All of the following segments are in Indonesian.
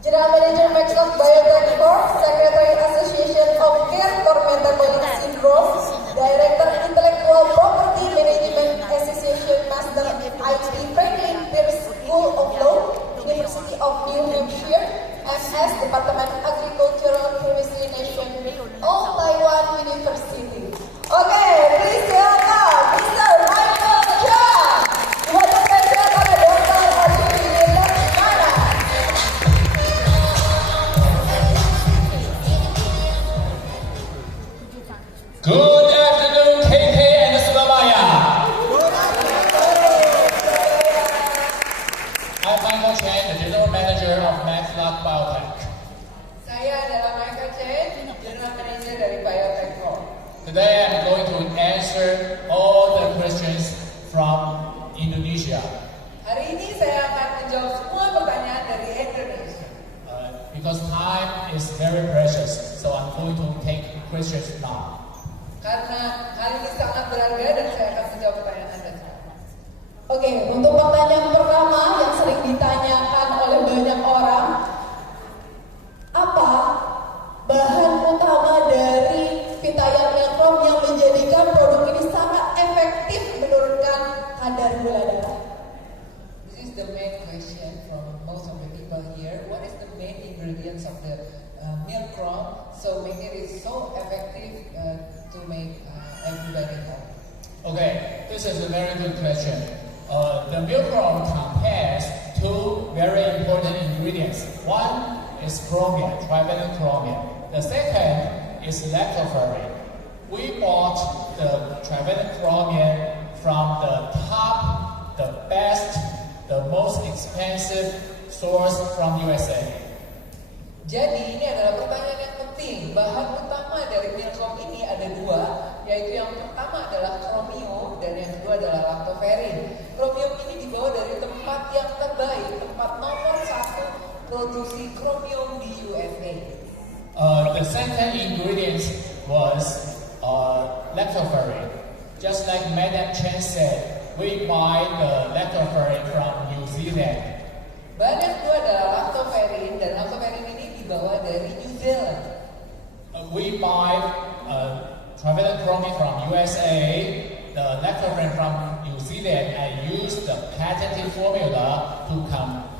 General Manager Microsoft Biotech Corp, Secretary Association of Care for Metabolic Syndrome, Director Intellectual Property Management Association, Master IT Training, Pierce School of Law, University of New Hampshire, MS Department Agricultural Chemistry Nation, All Taiwan University. Okay, please welcome Mr. Michael Chan. Wajah saya pada Dr. Arifin Laksmana. Good afternoon, KK and Surabaya. I'm Michael Chen, the General Manager of Maxlock Biotech. Saya adalah Michael Chen, General Manager dari Biotech Corp. Today I'm going to answer all the questions from Indonesia. Hari ini saya akan menjawab semua pertanyaan dari Indonesia. Because time is very precious, so I'm going to take questions now. Karena hal ini sangat berharga dan saya akan menjawab pertanyaan Anda sekarang. Oke, untuk pertanyaan pertama yang sering ditanyakan oleh banyak orang, apa bahan utama dari Vitayan Milkrom yang menjadikan produk ini sangat efektif menurunkan kadar gula darah? This is the main question from most of the people here. What is the main ingredients of the Milkrom so make it is so effective to make everybody healthy? Okay, this is a very good question. The Milkrom contains two very important ingredients. One is chromium, trivalent chromium. The second is lactoferrin. We bought the trivalent chromium from the top, the best, the most expensive source from USA. Jadi ini adalah pertanyaan yang penting. Bahan utama dari Milkrom ini ada dua, yaitu yang pertama adalah chromium dan yang kedua adalah lactoferrin. Chromium ini dibawa dari tempat yang terbaik, tempat nomor 1 produksi chromium di USA. The second ingredient was lactoferrin. Just like Madam Chen said, we buy the lactoferrin from New Zealand. Bahan yang kedua adalah lactoferrin dan lactoferrin ini dibawa dari New Zealand. We buy trivalent chromium from USA, the lactoferrin from New Zealand, and use the patented formula to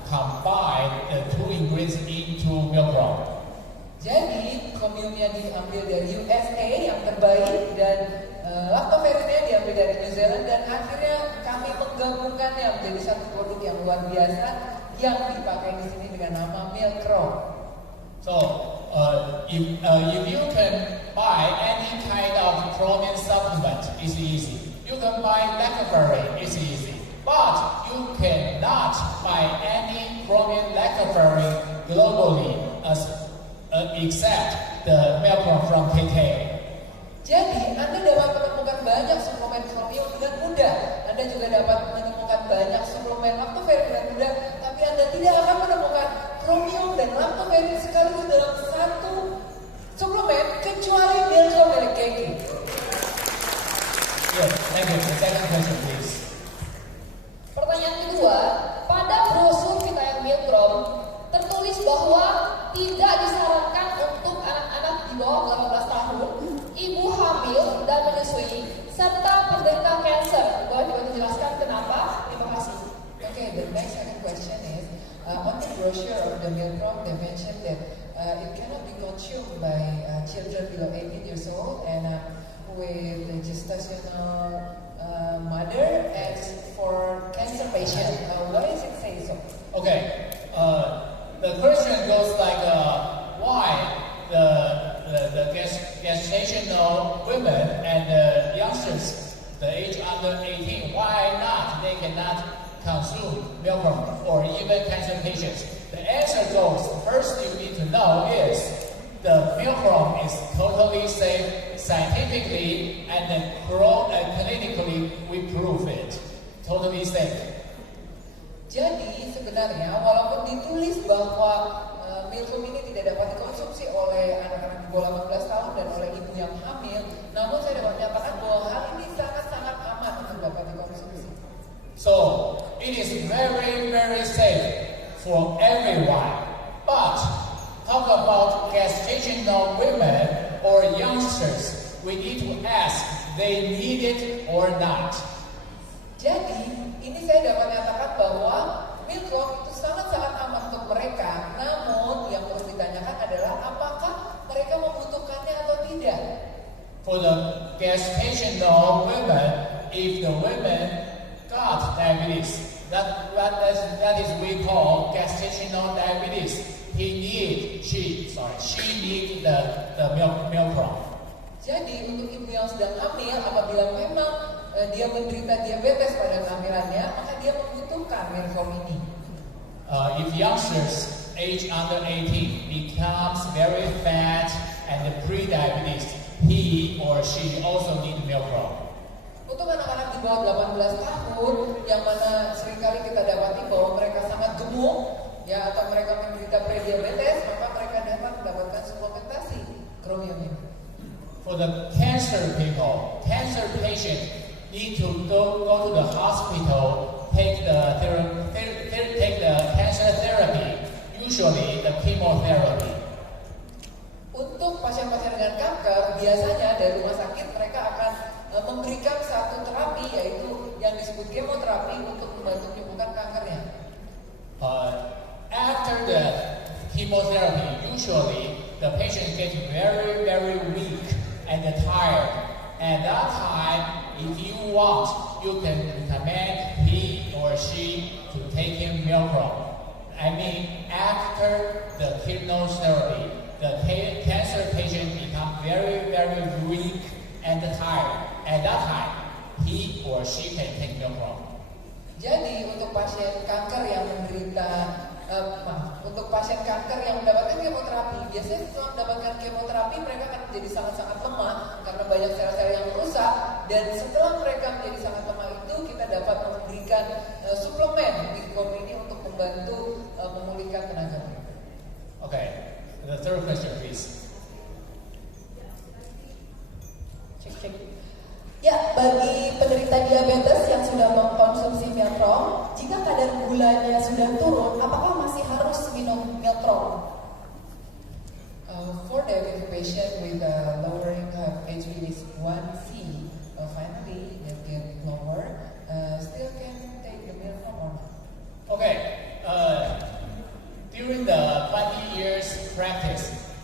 combine the two ingredients into Milkrom. Jadi chromiumnya diambil dari USA yang terbaik dan lactoferinnya diambil dari New Zealand dan akhirnya kami menggabungkannya menjadi satu produk yang luar biasa yang dipakai di sini dengan nama Milkrom. So, if you can buy any kind of chromium supplement, it's easy. You can buy lactoferrin, it's easy. But you cannot buy any chromium lactoferrin globally except the Milkrom from KK. Jadi, Anda dapat menemukan banyak suplemen chromium dengan mudah. Anda juga dapat menemukan banyak suplemen lactoferrin dengan mudah, tapi Anda tidak akan menemukan chromium dan lactoferrin sekaligus dalam satu suplemen kecuali Milkrom dari KK. Yes, thank you. The second question, please. Pertanyaan kedua, pada brosur Vitayan Milkrom tertulis bahwa tidak disarankan untuk anak-anak di bawah 18 tahun, ibu hamil dan menyusui, serta penderita kanker. Boleh dijelaskan kenapa? Terima kasih. Okay, the next second question is, on the brochure of the Milkrom, they mentioned that it cannot be consumed by children below 18 years old and with the gestational mother and for cancer patient. Why does it say so? Okay, the question goes like, why the gestational women and the youngsters, the age under 18, why not? They cannot consume Milkrom or even cancer patients. The answer goes, first you need to know is the Milkrom is totally safe scientifically and then clinically we prove it. Totally safe. Jadi sebenarnya walaupun ditulis bahwa Milkrom ini tidak dapat dikonsumsi oleh anak-anak di bawah 18 tahun dan oleh ibu yang hamil, namun saya dapat menyatakan bahwa hal ini sangat-sangat aman untuk dapat dikonsumsi. So it is very, very safe for everyone. But talk about gestational women or youngsters, we need to ask, they need it or not. Jadi, ini saya dapat nyatakan bahwa milk itu sangat-sangat aman untuk mereka. Namun, yang perlu ditanyakan adalah apakah mereka membutuhkannya atau tidak. For the gestational women, if the women got diabetes, that is we call gestational diabetes. She need the milk from. Jadi untuk ibu yang sedang hamil, apabila memang dia menderita diabetes pada kehamilannya, maka dia membutuhkan milk ini. If youngsters age under 18 becomes very fat and pre-diabetes, he or she also need milk from. Untuk anak-anak di bawah 18 tahun, yang mana seringkali kita dapati bahwa mereka sangat gemuk, ya, atau mereka menderita prediabetes, maka mereka dapat mendapatkan suplementasi kromium ini. For the cancer people, cancer patient need to go to the hospital, take the cancer therapy, usually the chemotherapy. Untuk pasien-pasien dengan kanker, biasanya dari rumah sakit mereka akan memberikan satu terapi, yaitu yang disebut kemoterapi untuk membantu menyembuhkan kankernya. After the chemotherapy, usually the patient gets very, very weak and tired. At that time, if you want, you can recommend he or she to take in Milkron. I mean, after the chemotherapy, the cancer patient becomes very, very weak and tired. At that time, he or she can take Milkron. Jadi untuk pasien kanker yang menderita, untuk pasien kanker yang mendapatkan kemoterapi, biasanya setelah mendapatkan kemoterapi mereka akan menjadi sangat-sangat lemah karena banyak sel-sel yang rusak, dan setelah mereka menjadi sangat lemah itu kita dapat memberikan suplemen Milkron ini untuk membantu memulihkan tenaga. Okay, the third question please. Cek. Ya, bagi penderita diabetes yang sudah mengkonsumsi Milkron, jika kadar gulanya sudah turun, apakah masih harus minum Milkron? For diabetes patient with lowering HbA1c, finally that get lower, still can take the Milkron or not? Okay, during the 20 years practice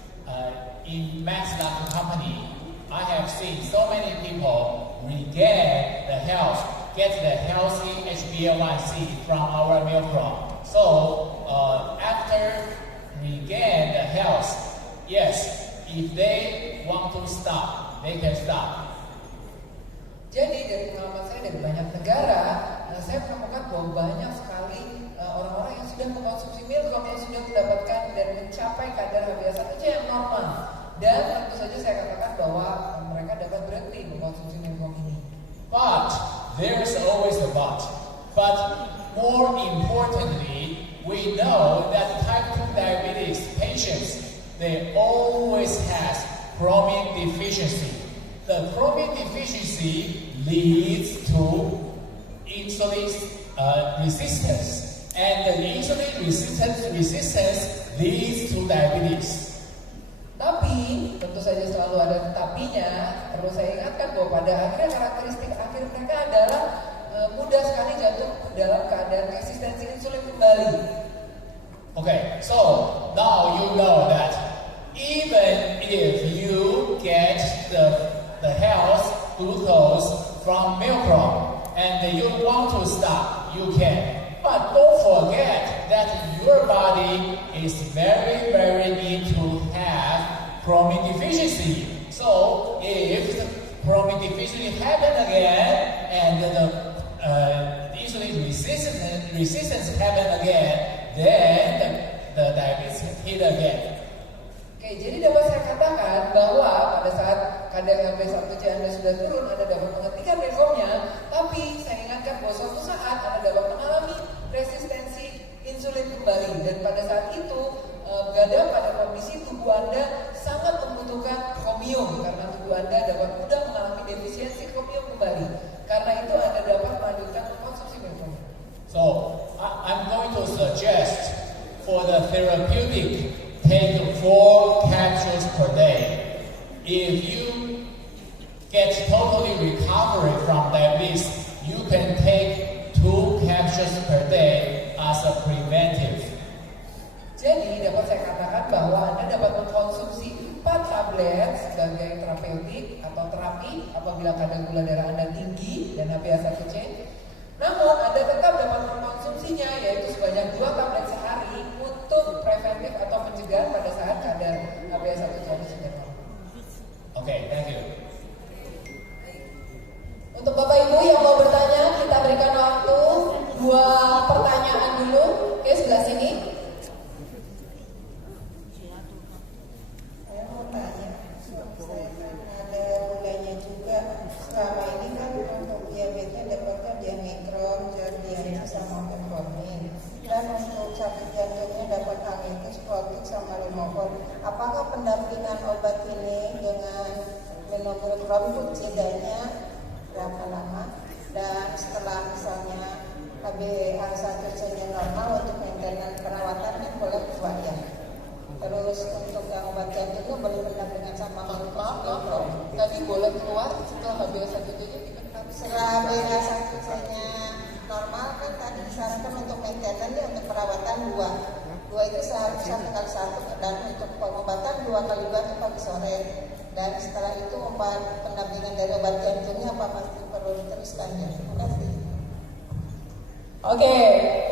in Maxlab company, I have seen so many people regain the health, get the healthy HbA1c from our Milkron. So after regain the health, yes, if they want to stop, they can stop. Jadi dari pengalaman saya dari banyak negara, saya menemukan bahwa banyak sekali orang-orang yang sudah mengkonsumsi Milkron yang sudah mendapatkan dan mencapai kadar HbA1c yang normal. Dan tentu saja saya katakan bahwa mereka dapat berhenti mengkonsumsi Milkron ini. But there is always a but. But more importantly, we know that type 2 diabetes patients, they always have chromium deficiency. The chromium deficiency leads to insulin resistance, and the insulin resistance leads to diabetes. Tapi, tentu saja selalu ada tapinya. Perlu saya ingatkan bahwa pada akhirnya karakteristik akhir mereka adalah mudah sekali jatuh dalam keadaan resistensi insulin kembali. Okay, so now you know that even if you get the health glucose from Milkron and you want to stop, you can. But don't forget that your body is very, very need to have chromium deficiency. So if the chromium deficiency happen again and the insulin resistance happen again, then the diabetes hit again. Oke, jadi dapat saya katakan bahwa pada saat kadar HbA1c Anda sudah turun, Anda dapat menghentikan Milkronnya, tapi saya ingatkan bahwa suatu saat Anda dapat mengalami resistensi insulin kembali, dan pada saat itu berada pada kondisi tubuh Anda sangat membutuhkan kromium karena tubuh Anda dapat mudah mengalami defisiensi kromium kembali. Karena itu Anda dapat melanjutkan konsumsi Milkron. So I'm going to suggest for the therapeutic, take 4 capsules per day. If you get totally recovered from diabetes, you can take 2 capsules per day as a preventive. Jadi dapat saya katakan bahwa Anda dapat mengkonsumsi 4 tablet sebagai terapeutik atau terapi apabila kadar gula darah Anda tinggi dan HbA1c. Namun Anda tetap dapat mengkonsumsinya yaitu sebanyak 2 tablet sehari untuk preventif atau pencegahan pada saat kadar HbA1c Anda sudah normal. Okay, thank you. Untuk Bapak Ibu yang mau bertanya, kita berikan waktu 2 pertanyaan dulu. Oke, sebelah sini. Saya mau tanya, saya kan ada gulanya juga. Selama ini kan untuk diabetesnya dapatnya diamikron, diabetes sama metformin. Dan untuk sakit jantungnya dapat agetis, protik sama limofon. Apakah pendampingan obat ini dengan minum metformin jedanya berapa lama? Dan setelah misalnya HbA1c-nya normal untuk maintenance perawatan kan boleh 2 ya. Terus untuk yang obat jantungnya boleh pendampingan sama metformin. Tadi boleh keluar setelah HbA1c-nya ditekan. Setelah HbA1c-nya normal kan tadi disarankan untuk maintenance untuk perawatan 2 itu sehari 1 kali 1 dan untuk pengobatan 2 kali 2 itu pagi sore. Dan setelah itu obat pendampingan dari obat jantungnya apa masih perlu diteruskan ya? Terima kasih. Oke,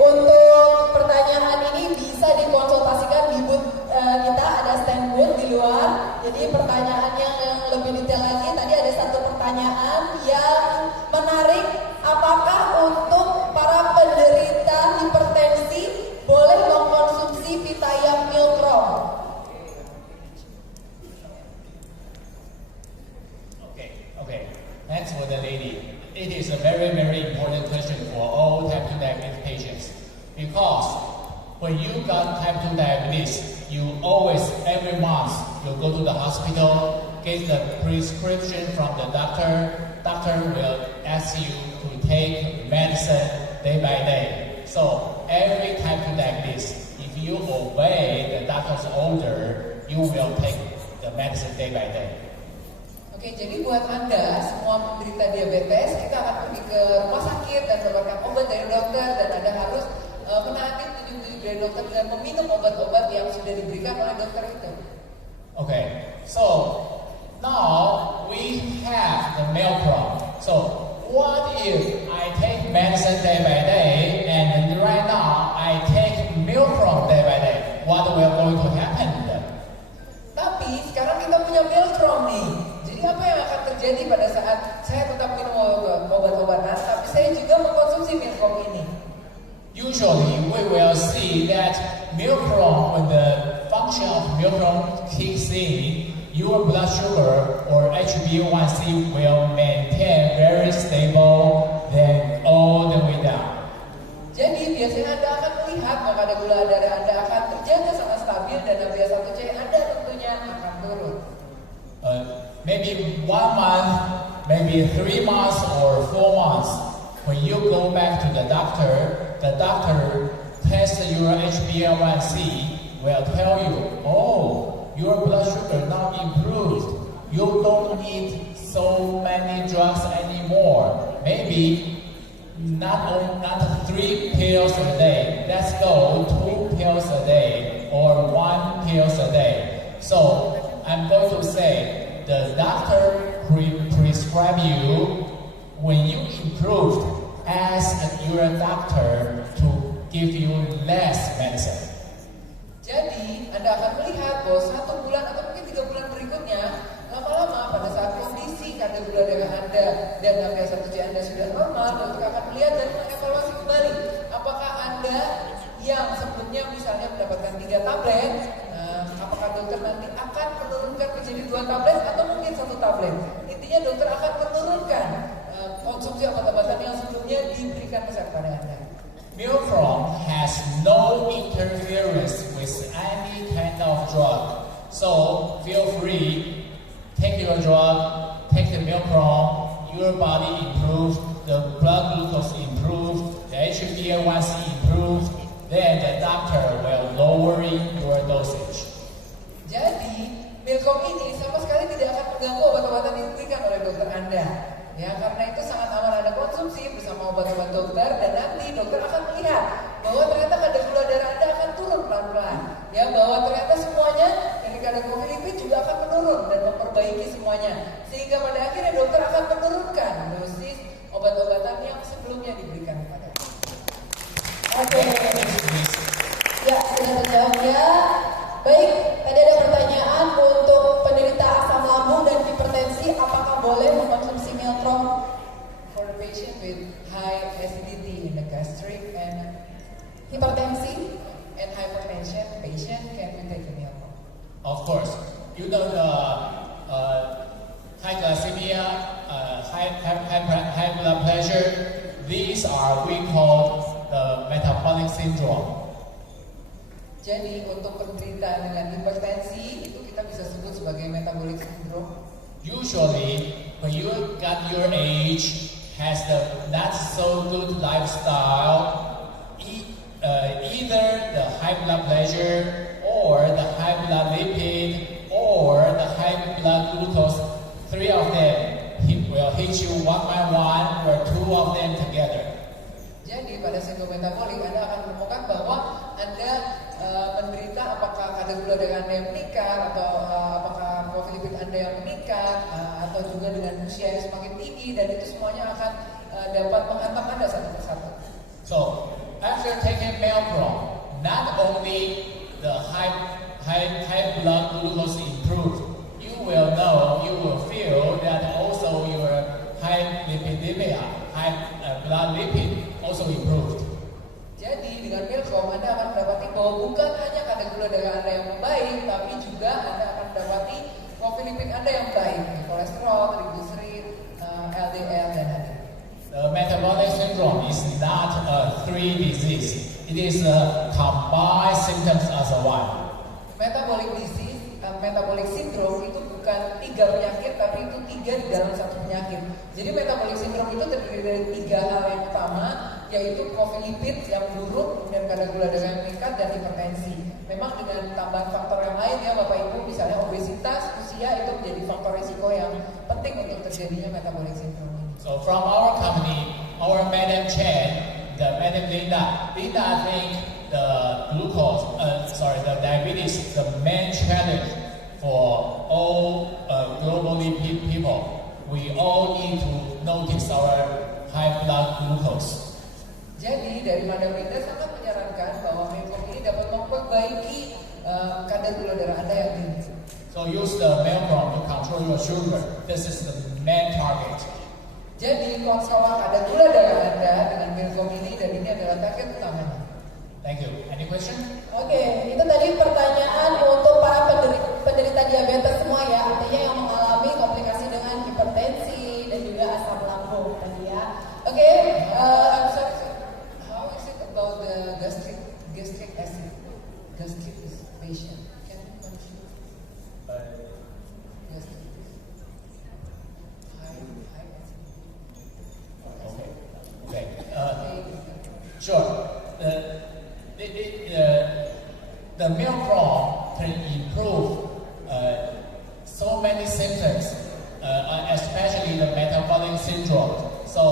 untuk pertanyaan ini bisa dikonsultasikan di booth kita, ada stand booth di luar. Jadi pertanyaannya yang lebih detail lagi, tadi ada satu pertanyaan yang menarik. Apakah untuk para penderita hipertensi boleh mengkonsumsi Vitayam Milkrom? Okay. Thanks for the lady. It is a very, very important question for all type 2 diabetes patients. Because when you got type 2 diabetes, you always, every month, you go to the hospital, get the prescription from the doctor. Doctor will ask you to take medicine day by day. So every type 2 diabetes, if you obey the doctor's order, you will take the medicine day by day. Oke, jadi buat Anda semua penderita diabetes, kita akan pergi ke rumah sakit dan mendapatkan obat dari dokter dan Anda harus menaati petunjuk dari dokter dan meminum obat-obat yang sudah diberikan oleh dokter itu. Okay, so now we have the Milkrom. So what if I take medicine day by day and right now I take Milkrom day by day? What will going to happen then? Tapi sekarang kita punya Milkrom nih. Apa yang akan terjadi pada saat saya tetap minum obat-obatan, tapi saya juga mengkonsumsi Milkrom ini? Usually, we will see that Milkrom, when the function of Milkrom kicks in, your blood sugar or HbA1c will maintain very stable, then all the way down. Jadi biasanya Anda akan melihat bahwa kadar gula darah Anda akan terjaga sangat stabil dan HbA1c Anda tentunya akan turun. Maybe 1 month, maybe 3 months or 4 months, when you go back to the doctor tests your HbA1c, will tell you, oh, your blood sugar now improved. You don't need so many drugs anymore. Maybe not 3 pills a day. Let's go 2 pills a day or 1 pill a day. So I'm going to say, the doctor prescribe you when you improved, ask your doctor to give you less medicine. Jadi Anda akan melihat bahwa 1 bulan atau mungkin 3 bulan berikutnya, lama-lama pada saat kondisi kadar gula darah Anda dan HbA1c Anda sudah normal, dokter akan melihat dan mengevaluasi kembali apakah Anda yang sebelumnya misalnya mendapatkan 3 tablet, apakah dokter nanti akan menurunkan menjadi 2 tablet atau mungkin 1 tablet. Intinya dokter akan menurunkan konsumsi obat-obatan yang sebelumnya diberikan kepada Anda. Milkrom has no interference with any kind of drug. So feel free, take your drug, take the Milkrom, your body improves, the blood glucose improves, the HbA1c improves, then the doctor will lower lowering your dosage. Jadi, Milkom ini sama sekali tidak akan mengganggu obat-obatan yang diberikan oleh dokter Anda. Ya, karena itu sangat aman Anda konsumsi bersama obat-obat dokter, dan nanti dokter akan melihat bahwa ternyata kadar gula darah Anda akan turun pelan-pelan. Ya, bahwa ternyata semuanya dari kadar coffee lipid juga akan menurun dan memperbaiki semuanya. Sehingga pada akhirnya dokter akan menurunkan dosis obat-obatan yang sebelumnya diberikan kepada Anda. Oke. Ya, sudah terjawab ya. Baik, tadi ada pertanyaan untuk penderita asam lambung dan hipertensi, apakah boleh mengkonsumsi Milkom? For the patient with high acidity in the gastric and Hipertensi? hypertension, patient can take the Milkom. Of course, you know the high glycemia, high blood pressure. These are we call the metabolic syndrome. Jadi untuk penderita dengan hipertensi itu kita bisa sebut sebagai metabolic syndrome. Usually, when you got your age, has the not so good lifestyle, either the high blood pressure or the high blood lipid or the high blood glucose, three of them will hit you one by one or two of them together. Jadi pada sindrom metabolik Anda akan menemukan bahwa Anda menderita apakah kadar gula darah Anda yang meningkat atau apakah profil lipid Anda yang meningkat atau juga dengan usia yang semakin tinggi, dan itu semuanya akan dapat menghantam Anda satu persatu. So after taking Milkom, not only the high blood glucose improved, you will feel that also your high lipidemia, high blood lipid also improved. Jadi dengan Milkom Anda akan mendapati bahwa bukan hanya kadar gula darah Anda yang membaik, tapi juga Anda akan mendapati profil lipid Anda yang baik, kolesterol, triglycerid, LDL dan lain-lain. The metabolic syndrome is not a three disease. It is a combined symptoms as a one. Metabolic disease, metabolic syndrome itu bukan 3 penyakit, tapi itu 3 di dalam satu penyakit. Jadi metabolic syndrome itu terdiri dari 3 hal yang utama, yaitu profil lipid yang buruk, kemudian kadar gula darah yang meningkat, dan hipertensi. Memang dengan tambahan faktor yang lain ya Bapak Ibu, misalnya obesitas, usia itu menjadi faktor risiko yang penting untuk terjadinya metabolic syndrome ini. So from our company, our Madam Chen, the Madam Linda think the the diabetes is the main challenge for all globally people. We all need to notice our high blood glucose. Jadi dari Madam Linda sangat menyarankan bahwa Milkom ini dapat memperbaiki kadar gula darah Anda yang tinggi. So use the Milkom to control your sugar. This is the main target. Jadi kontrol kadar gula darah Anda dengan Milkom ini, dan ini adalah target utamanya. Thank you. Any question? Oke, itu tadi pertanyaan untuk para penderita diabetes semua ya, artinya yang mengalami komplikasi dengan hipertensi dan juga asam lambung tadi ya. Oke, I'm sorry. How is it about the gastric acid? Gastric patient. Can you confirm? Gastric. High acid. Okay. Sure. The Milkom can improve so many symptoms, especially the metabolic syndrome. So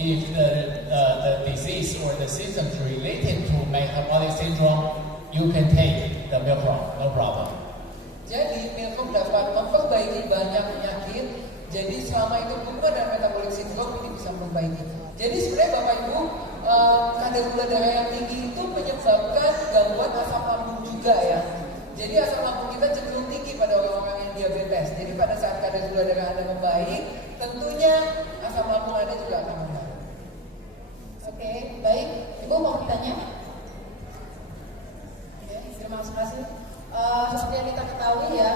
if the disease or the symptoms related to metabolic syndrome, you can take the Milkom, no problem. Jadi Milkom dapat memperbaiki banyak penyakit. Jadi selama itu berhubungan dengan metabolic syndrome, ini bisa memperbaiki. Jadi sebenarnya Bapak Ibu, kadar gula darah yang tinggi itu menyebabkan gangguan asam lambung juga ya. Jadi asam lambung kita cenderung tinggi pada orang-orang yang diabetes. Jadi pada saat kadar gula darah Anda membaik, tentunya asam lambung Anda juga akan membaik. Oke, baik. Ibu mau bertanya? Oke, terima kasih. Seperti yang kita ketahui ya,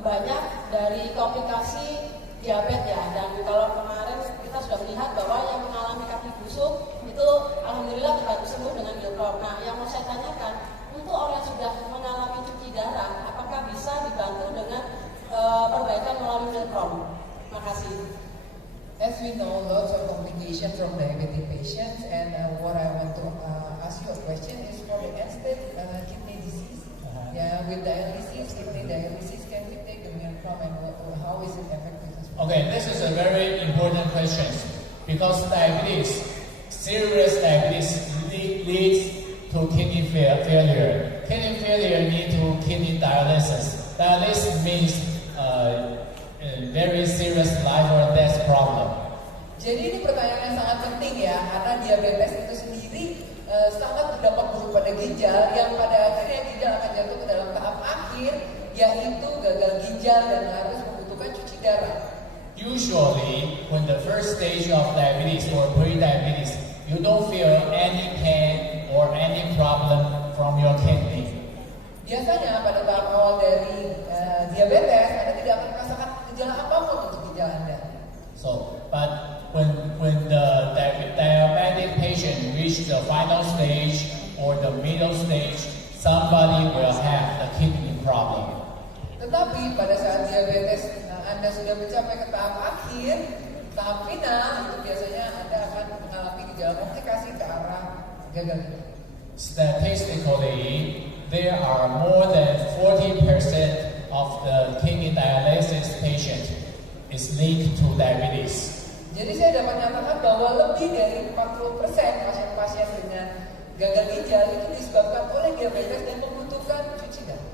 banyak dari komplikasi diabetes ya, dan kalau kemarin kita sudah melihat bahwa yang mengalami kaki busuk itu alhamdulillah terbantu sembuh dengan Milkom. Nah, yang mau saya tanyakan, untuk orang yang sudah mengalami cuci darah, apakah bisa dibantu dengan perbaikan melalui Milkom? Terima kasih. As we know, lots of complications from diabetic patients, and what I want to ask you a question is for the end stage with dialysis, kidney dialysis, can we take the milcrom and how is it effective? Okay, this is a very important question because diabetes, serious diabetes leads to kidney failure. Kidney failure leads to kidney dialysis. Dialysis means very serious life or death problem. Jadi ini pertanyaan yang sangat penting ya, karena diabetes itu sendiri sangat berdampak buruk pada ginjal yang pada akhirnya ginjal akan jatuh ke dalam tahap akhir, yaitu gagal ginjal dan harus membutuhkan cuci darah. Usually, when the first stage of diabetes or pre-diabetes, you don't feel any pain or any problem from your kidney. Biasanya pada tahap awal dari diabetes, Anda tidak akan merasakan gejala apapun untuk ginjal Anda. So, but when the diabetic patient reach the final stage or the middle stage, somebody will have the kidney problem. Tetapi pada saat diabetes Anda sudah mencapai ke tahap akhir, tahap final, itu biasanya Anda akan mengalami gejala komplikasi ke arah gagal ginjal. Statistically, there are more than 40% of the kidney dialysis patient is linked to diabetes. Jadi saya dapat nyatakan bahwa lebih dari 40% pasien-pasien dengan gagal ginjal itu disebabkan oleh diabetes dan membutuhkan cuci darah.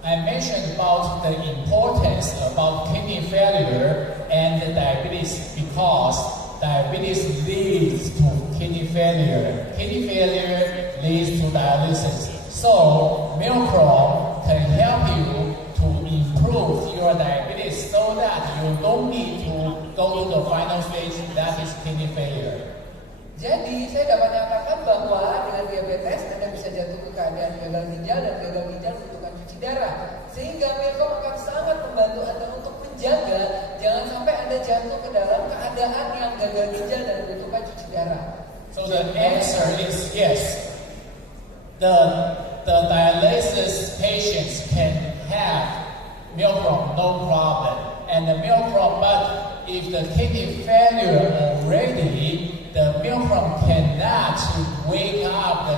I mentioned about the importance about kidney failure and diabetes because diabetes leads to kidney failure. Kidney failure leads to dialysis. So, milcrom can help you to improve your diabetes so that you don't need to go to the final stage, that is kidney failure. Jadi saya dapat nyatakan bahwa dengan diabetes Anda bisa jatuh ke keadaan gagal ginjal dan gagal ginjal membutuhkan cuci darah. Sehingga milcrom akan sangat membantu Anda untuk menjaga jangan sampai Anda jatuh ke dalam keadaan yang gagal ginjal dan membutuhkan cuci darah. So the answer is yes. The dialysis patients can have milcrom, no problem. And the milcrom, but if the kidney failure already, the milcrom cannot wake up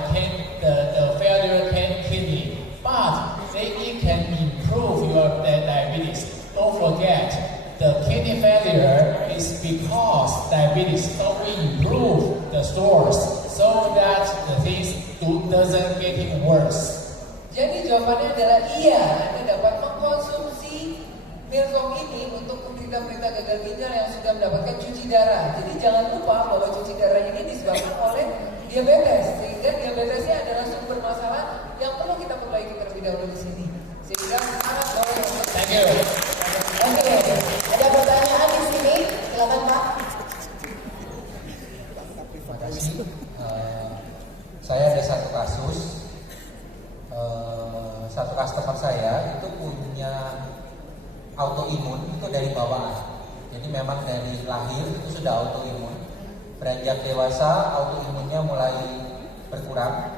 the failure kidney. But it can improve your diabetes. Don't forget, the kidney failure is because diabetes. So we improve the stores so that the things doesn't get worse. Jadi jawabannya adalah iya, Anda dapat mengkonsumsi milcrom ini untuk penderita-penderita gagal ginjal yang sudah mendapatkan cuci darah. Jadi jangan lupa bahwa cuci darah ini disebabkan oleh diabetes, sehingga diabetesnya adalah sumber masalah yang perlu kita perbaiki terlebih dahulu di sini. Sehingga sangat boleh. Thank you. Oke, ada pertanyaan di sini, silakan Pak. Terima kasih. Saya ada satu kasus. Satu customer saya itu punya autoimun itu dari bawaan. Jadi memang dari lahir itu sudah autoimun. Beranjak dewasa autoimunnya mulai berkurang.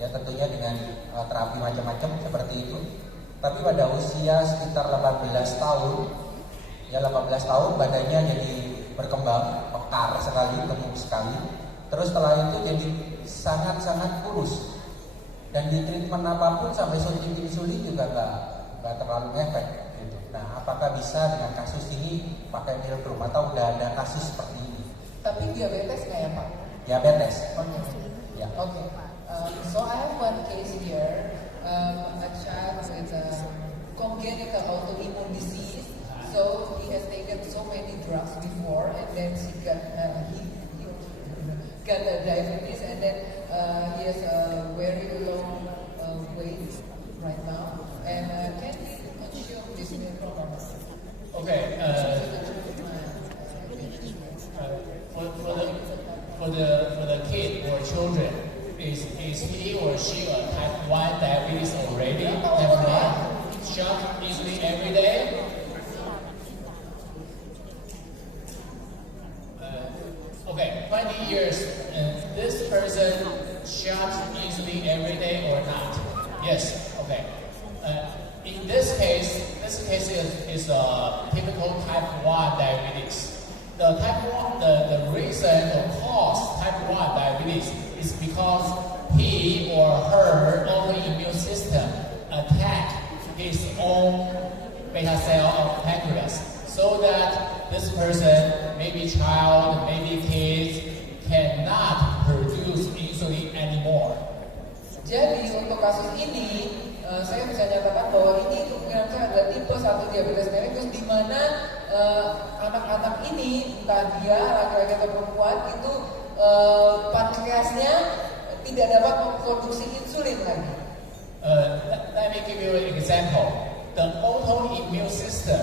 Ya tentunya dengan terapi macam-macam seperti itu. Tapi pada usia sekitar 18 tahun, ya 18 tahun badannya jadi berkembang, mekar sekali, gemuk sekali. Terus setelah itu jadi sangat-sangat kurus. Dan di treatment apapun sampai suntik insulin juga nggak terlalu efek. Gitu. Nah, apakah bisa dengan kasus ini pakai milcrom atau udah ada kasus seperti ini? Tapi diabetes nggak ya Pak? Diabetes. Ya. Okay. So I have one case here, a child with congenital autoimmune disease. So he has taken so many drugs before, and then he got diabetes, and then he has a very low weight right now. And can he consume this milcrom? Okay. For the kid or children, is he or she a type 1 diabetes already? Type 1? Shot easily every day? Okay, 20 years, this person shots easily every day or not? Yes, okay. In this case is a typical type 1 diabetes. The type 1, the reason or cause type 1 diabetes is because he or her autoimmune system own beta cell of pancreas, so that this person, maybe child, maybe kids, cannot produce insulin anymore. Jadi untuk kasus ini, saya bisa nyatakan bahwa ini kemungkinan saya adalah tipe 1 diabetes mellitus, di mana anak-anak ini, entah dia laki-laki atau perempuan, itu pankreasnya tidak dapat memproduksi insulin lagi. Let me give you an example. The autoimmune system